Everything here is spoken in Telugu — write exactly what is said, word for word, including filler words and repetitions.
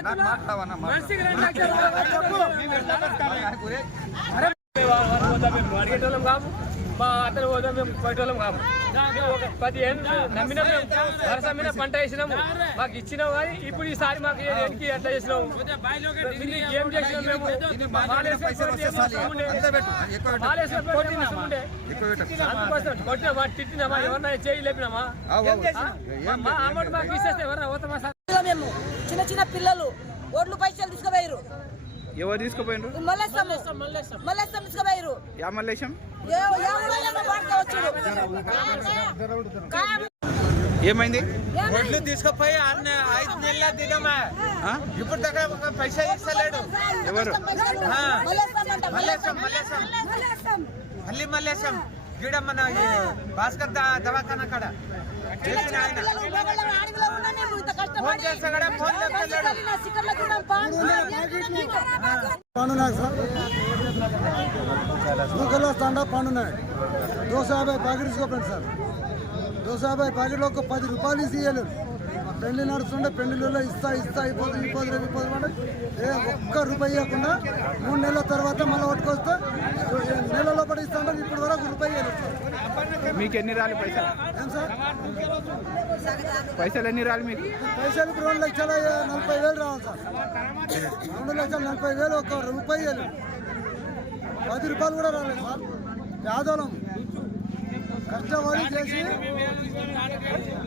అడిగేటోళ్ళం కాము, మా అతను పోతాం మేము పోయేటోళ్ళం కాము. ఒక పది ఏళ్ళు నమ్మిన వరుస మీద పంట వేసినాము, మాకు ఇచ్చినాం. కానీ ఇప్పుడు ఈసారి మాకు ఎనికి ఎట్లా చేసినాము, ఏం చేసినాం మేము కొట్టినామా, తిట్టినామా, ఎవరన్నా చేయి లేపినామా, మా అమౌంట్ మాకు ఇచ్చేస్తే ఎవరన్నా పోతామా సార్? మేము చిన్న చిన్న పిల్లలు ఓట్లు పైసలు తీసుకుపోయారు. ఎవరు తీసుకుపోయినారు? మల్లేశం మల్లేశం తీసుకుపోయారు. యా మల్లేశం ఏమైంది? ఒడ్లు తీసుకుపోయి అన్న ఐదు నెలల దిగమా, ఇప్పుడు దగ్గర పైసా ఇస్తలేడు. ఎవరు? మల్లేశం మల్లేశం మళ్ళీ మల్లేశం గీడ మన భాస్కర్ దవాఖానా కాడ చేసిన ఆయన ఫోన్ చేస్తా కూడా ఫోన్ చెప్తున్నాడు. స్టాండా పండున్నాడు దోశ యాభై ప్యాకెట్ తీసుకోకండి సార్. దోశ యాభై ప్యాకెట్లో ఒక పది రూపాయలు ఇవ్వలేదు. పెళ్లి నడుస్తుంటే పెళ్లిలో ఇస్తా ఇస్తా అయిపోతుంది అయిపోతుంది అయిపోతుంది అంటే ఏ ఒక్క రూపాయి ఇవ్వకుండా మూడు నెలల తర్వాత మళ్ళీ పట్టుకొస్తే నెలలో పడి ఇస్తా అంటే ఇప్పుడు వరకు రూపాయి ఇవ్వలేదు. మీకు ఎన్ని రాలి పైసలు? ఏం సార్ పైసలు ఎన్ని రాలి మీకు? పైసలు ఇప్పుడు రెండు లక్షల నలభై వేలు రావాలి సార్. రెండు లక్షల నలభై వేలు ఒక్క రూపాయి ఇవ్వలేదు. పది రూపాయలు కూడా రాలేదు సార్. పేదోళం కష్టపడి చేసి